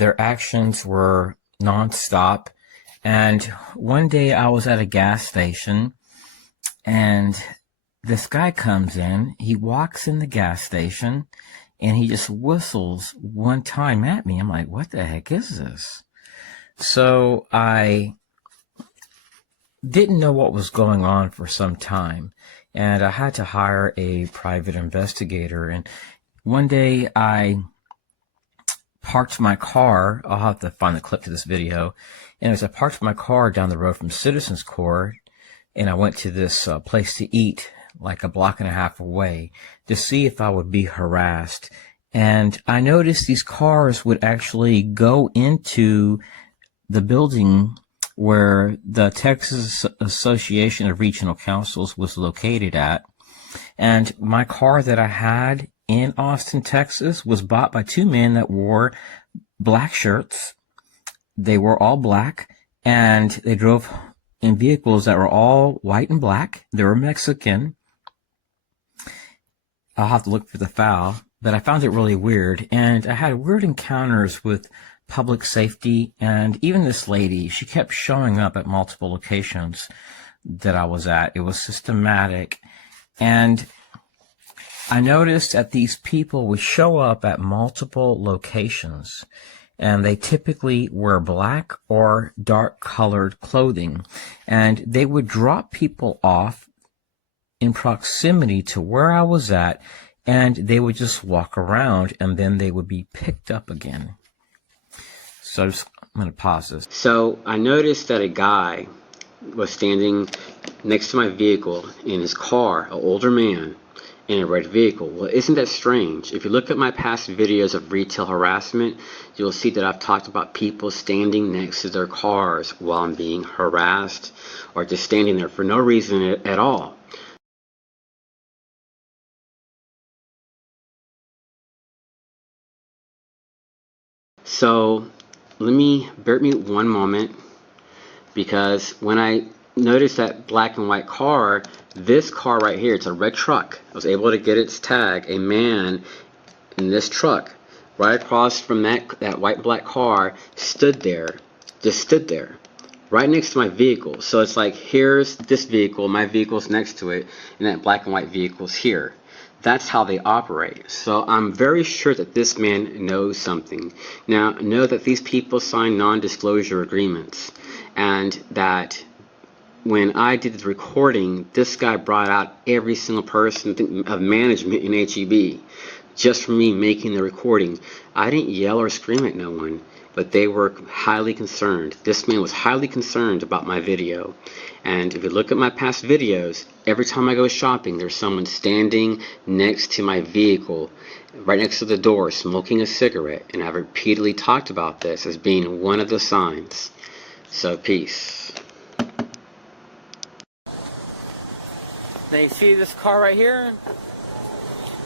their actions were nonstop. And one day I was at a gas station and this guy comes in, he walks in the gas station and he just whistles one time at me. I'm like, what the heck is this? So I didn't know what was going on for some time, and I had to hire a private investigator. And one day I parked my car. I'll have to find the clip to this video. And as I parked my car down the road from Citizens Court, and I went to this place to eat like a block and a half away to see if I would be harassed. And I noticed these cars would actually go into the building where the Texas Association of Regional Councils was located at. And my car that I had in Austin, Texas was bought by two men that wore black shirts. They were all black, and they drove in vehicles that were all white and black. They were Mexican. I'll have to look for the file, but I found it really weird. And I had weird encounters with public safety, and even this lady, she kept showing up at multiple locations that I was at. It was systematic. And I noticed that these people would show up at multiple locations, and they typically wear black or dark colored clothing, and they would drop people off in proximity to where I was at, and they would just walk around, and then they would be picked up again. So I'm going to pause this. So I noticed that a guy was standing next to my vehicle in his car, an older man in a red vehicle. Well, isn't that strange? If you look at my past videos of retail harassment, you'll see that I've talked about people standing next to their cars while I'm being harassed, or just standing there for no reason at all. So bear with me one moment, because when I noticed that black and white car, this car right here, it's a red truck. I was able to get its tag. A man in this truck, right across from that white and black car, stood there, right next to my vehicle. So it's like, here's this vehicle, my vehicle's next to it, and that black and white vehicle's here. That's how they operate. So I'm very sure that this man knows something. Now, know that these people sign non-disclosure agreements, and that when I did the recording, this guy brought out every single person of management in HEB just for me making the recording. I didn't yell or scream at no one, but they were highly concerned. This man was highly concerned about my video. And if you look at my past videos, every time I go shopping, there's someone standing next to my vehicle, right next to the door, smoking a cigarette. And I've repeatedly talked about this as being one of the signs. So, peace. Now you see this car right here?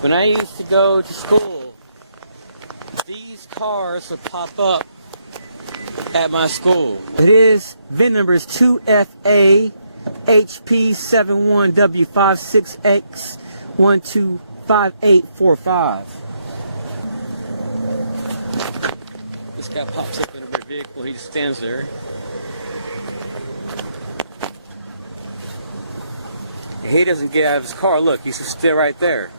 When I used to go to school, these cars would pop up at my school. It is, VIN number is 2FA HP71W56X125845. This guy pops up in a red vehicle, he just stands there. He doesn't get out of his car. Look, he's still right there.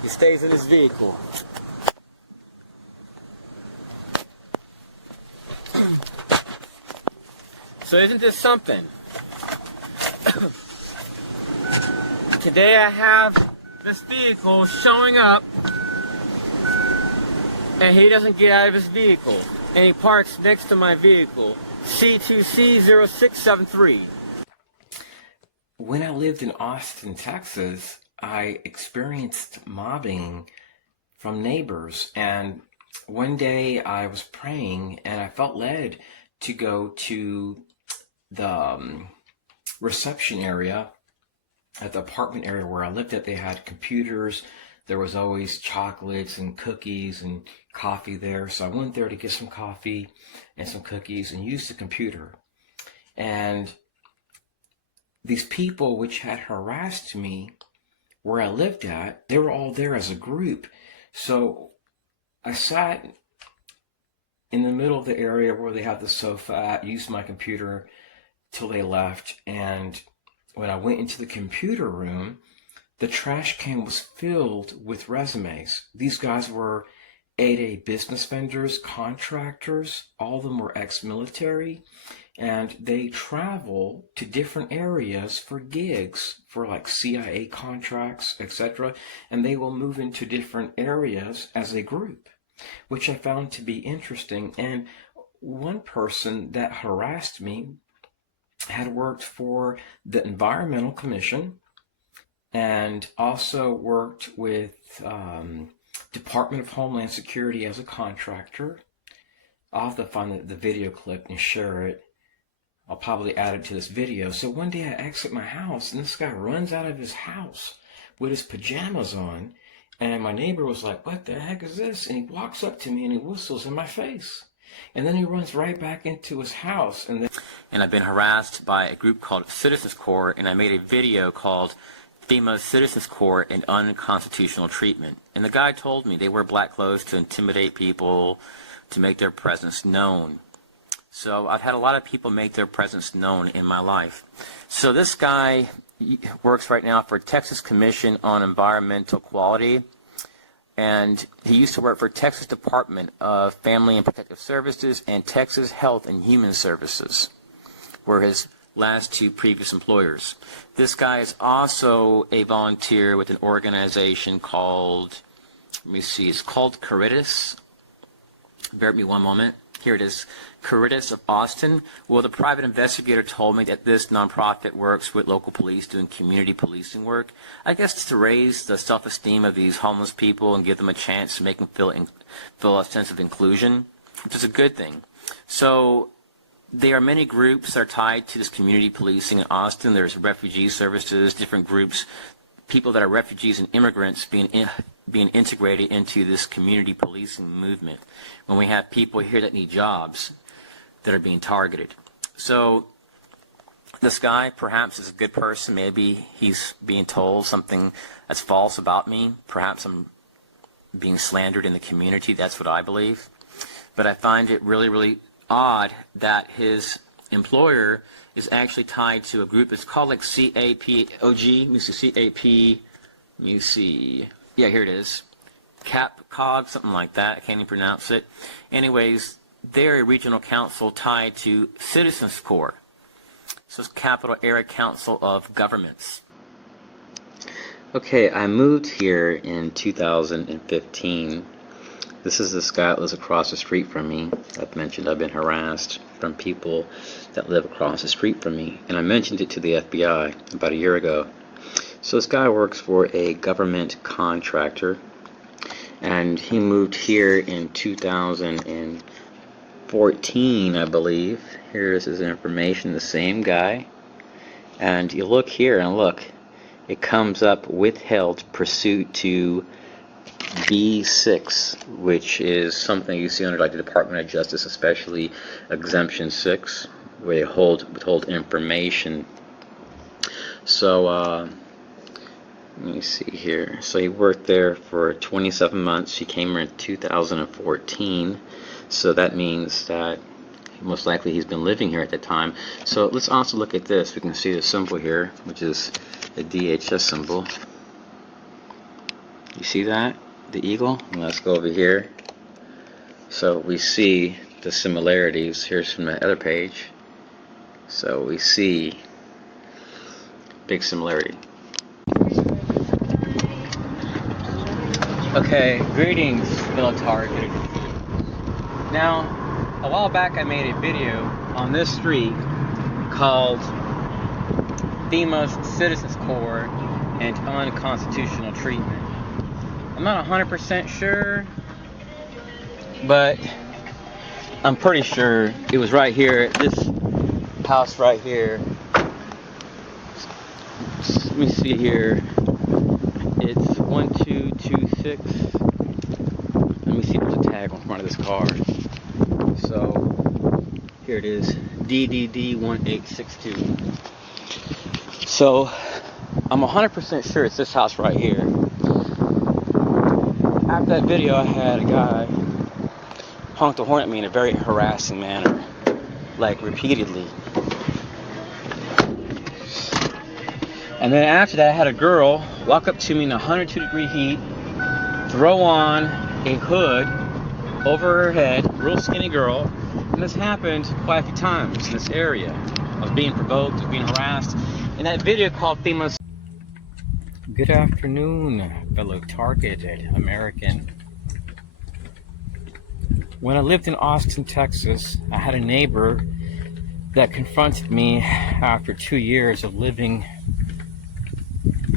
He stays in his vehicle. So isn't this something? Today I have this vehicle showing up, and he doesn't get out of his vehicle, and he parks next to my vehicle, C2C0673. When I lived in Austin, Texas, I experienced mobbing from neighbors, and one day I was praying and I felt led to go to the reception area at the apartment area where I lived at. They had computers. There was always chocolates and cookies and coffee there. So I went there to get some coffee and some cookies and used the computer. And these people which had harassed me where I lived at, they were all there as a group. So I sat in the middle of the area where they have the sofa at, used my computer till they left. And when I went into the computer room, the trash can was filled with resumes. These guys were 8A business vendors, contractors, all of them were ex-military, and they travel to different areas for gigs, for like CIA contracts, etc. And they will move into different areas as a group, which I found to be interesting. And one person that harassed me had worked for the Environmental Commission and also worked with Department of Homeland Security as a contractor. I'll have to find the video clip and share it. I'll probably add it to this video. So one day I exit my house and this guy runs out of his house with his pajamas on, and my neighbor was like, "What the heck is this?" And he walks up to me and he whistles in my face. And then he runs right back into his house. And I've been harassed by a group called Citizens Corps, and I made a video called FEMA's Citizens Corps and Unconstitutional Treatment. And the guy told me they wear black clothes to intimidate people, to make their presence known. So I've had a lot of people make their presence known in my life. So this guy works right now for Texas Commission on Environmental Quality, and he used to work for Texas Department of Family and Protective Services and Texas Health and Human Services, were his last two previous employers. This guy is also a volunteer with an organization called, let me see, it's called Caritas. Bear with me one moment. Here it is, Caritas of Austin. Well, the private investigator told me that this nonprofit works with local police doing community policing work. I guess it's to raise the self-esteem of these homeless people and give them a chance to make them feel a sense of inclusion, which is a good thing. So there are many groups that are tied to this community policing in Austin. There's refugee services, different groups, people that are refugees and immigrants being integrated into this community policing movement. When we have people here that need jobs that are being targeted. So this guy perhaps is a good person. Maybe he's being told something that's false about me. Perhaps I'm being slandered in the community. That's what I believe. But I find it really, really odd that his employer is actually tied to a group. It's called like CAPOG. Let me see, CAP. Let me see. Yeah, here it is. CAPCOG, something like that. I can't even pronounce it. Anyways, they're a regional council tied to Citizens Corps. So it's Capital Area Council of Governments. Okay, I moved here in 2015. This is this guy that lives across the street from me. I've mentioned I've been harassed from people that live across the street from me. And I mentioned it to the FBI about a year ago. So this guy works for a government contractor, and he moved here in 2014, I believe. Here is his information, the same guy. And you look here and look, it comes up withheld pursuit to B6, which is something you see under like the Department of Justice, especially Exemption 6, where they withhold information. So let me see here. So he worked there for 27 months. He came here in 2014. So that means that most likely he's been living here at the time. So let's also look at this. We can see the symbol here, which is the DHS symbol. You see that? The eagle? And let's go over here. So we see the similarities. Here's from the other page. So we see big similarity. Okay, greetings, fellow targeted. Now, a while back I made a video on this street called FEMA's Citizens Corps and Unconstitutional Treatment. I'm not 100% sure, but I'm pretty sure it was right here, this house right here. Let me see here. It's 1226. Let me see if there's a tag on front of this car. So here it is, DDD 1862. So I'm 100% sure it's this house right here. After that video, I had a guy honked the horn at me in a very harassing manner, like repeatedly. And then after that, I had a girl walk up to me in 102-degree heat, throw on a hood over her head, real skinny girl. And this happened quite a few times in this area. I was being provoked, I was being harassed. In that video called Famous. Good afternoon, fellow targeted American. When I lived in Austin, Texas, I had a neighbor that confronted me after 2 years of living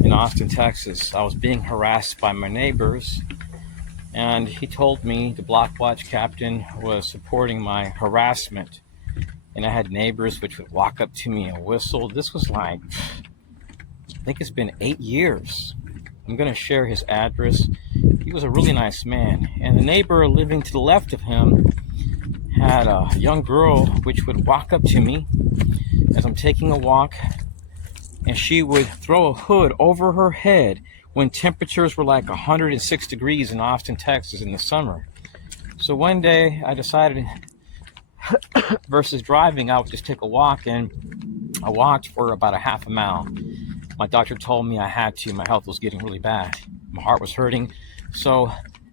in Austin, Texas. I was being harassed by my neighbors, and he told me the block watch captain was supporting my harassment. And I had neighbors which would walk up to me and whistle. This was like, I think it's been 8 years. I'm going to share his address. He was a really nice man. And the neighbor living to the left of him had a young girl which would walk up to me as I'm taking a walk, and she would throw a hood over her head when temperatures were like 106 degrees in Austin, Texas in the summer. So one day I decided versus driving, I would just take a walk, and I walked for about a half a mile. My doctor told me I had to. My health was getting really bad. My heart was hurting. So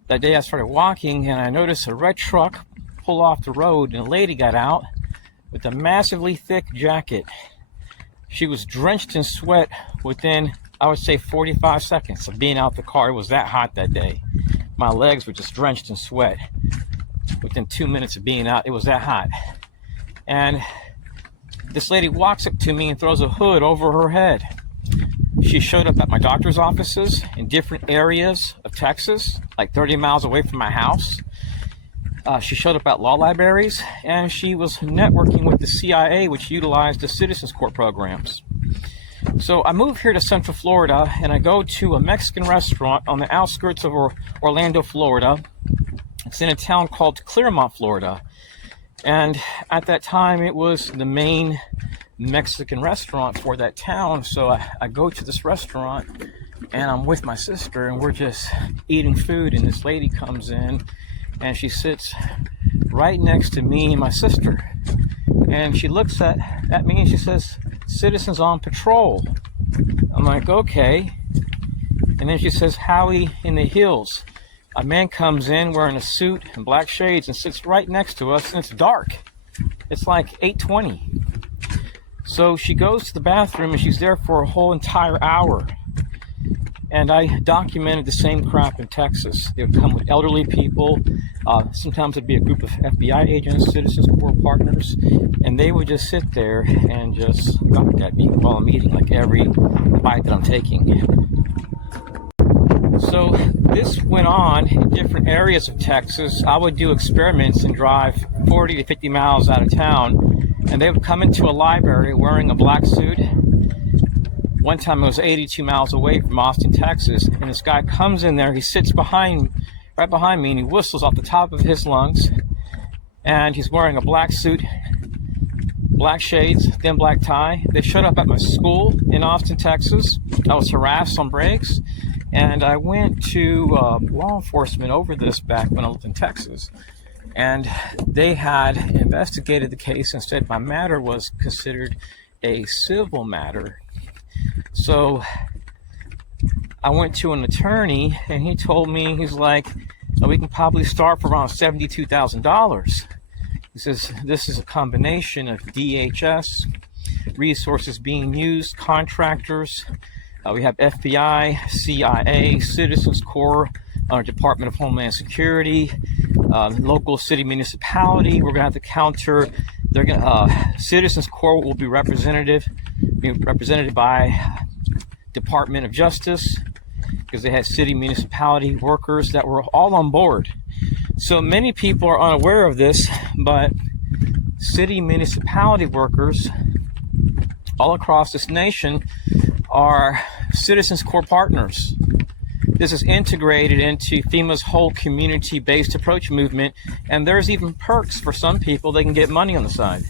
that day I started walking, and I noticed a red truck pull off the road, and a lady got out with a massively thick jacket. She was drenched in sweat within, I would say, 45 seconds of being out the car. It was that hot that day. My legs were just drenched in sweat. Within 2 minutes of being out, it was that hot. And this lady walks up to me and throws a hood over her head. She showed up at my doctor's offices in different areas of Texas, like 30 miles away from my house. She showed up at law libraries, and she was networking with the CIA, which utilized the Citizens Corps programs. So I moved here to Central Florida, and I go to a Mexican restaurant on the outskirts of Orlando, Florida. It's in a town called Clearmont, Florida. And at that time, it was the main Mexican restaurant for that town. So I go to this restaurant, and I'm with my sister, and we're just eating food, and this lady comes in, and she sits right next to me and my sister. And she looks at me and she says, "Citizens on patrol." I'm like, okay. And then she says, "Howie in the Hills." A man comes in wearing a suit and black shades and sits right next to us, and it's dark. It's like 8:20. So she goes to the bathroom, and she's there for a whole entire hour. And I documented the same crap in Texas. They would come with elderly people. Sometimes it'd be a group of FBI agents, Citizens Corps partners, and they would just sit there and just look at me while I'm eating, like every bite that I'm taking. So this went on in different areas of Texas. I would do experiments and drive 40 to 50 miles out of town, and they would come into a library wearing a black suit. One time I was 82 miles away from Austin, Texas, and this guy comes in there. He sits right behind me, and he whistles off the top of his lungs. And he's wearing a black suit, black shades, thin black tie. They showed up at my school in Austin, Texas. I was harassed on breaks, and I went to law enforcement over this back when I lived in Texas. And they had investigated the case and said my matter was considered a civil matter. So I went to an attorney, and he told me, he's like, we can probably start for around $72,000. He says this is a combination of DHS, resources being used, contractors. We have FBI, CIA, Citizens Corps, Department of Homeland Security, local city municipality. We're going to have to counter. Citizens Corps will be represented by Department of Justice, because they had city municipality workers that were all on board. So many people are unaware of this, but city municipality workers all across this nation are Citizens Corps partners. This is integrated into FEMA's whole community-based approach movement, and there's even perks for some people. They can get money on the side.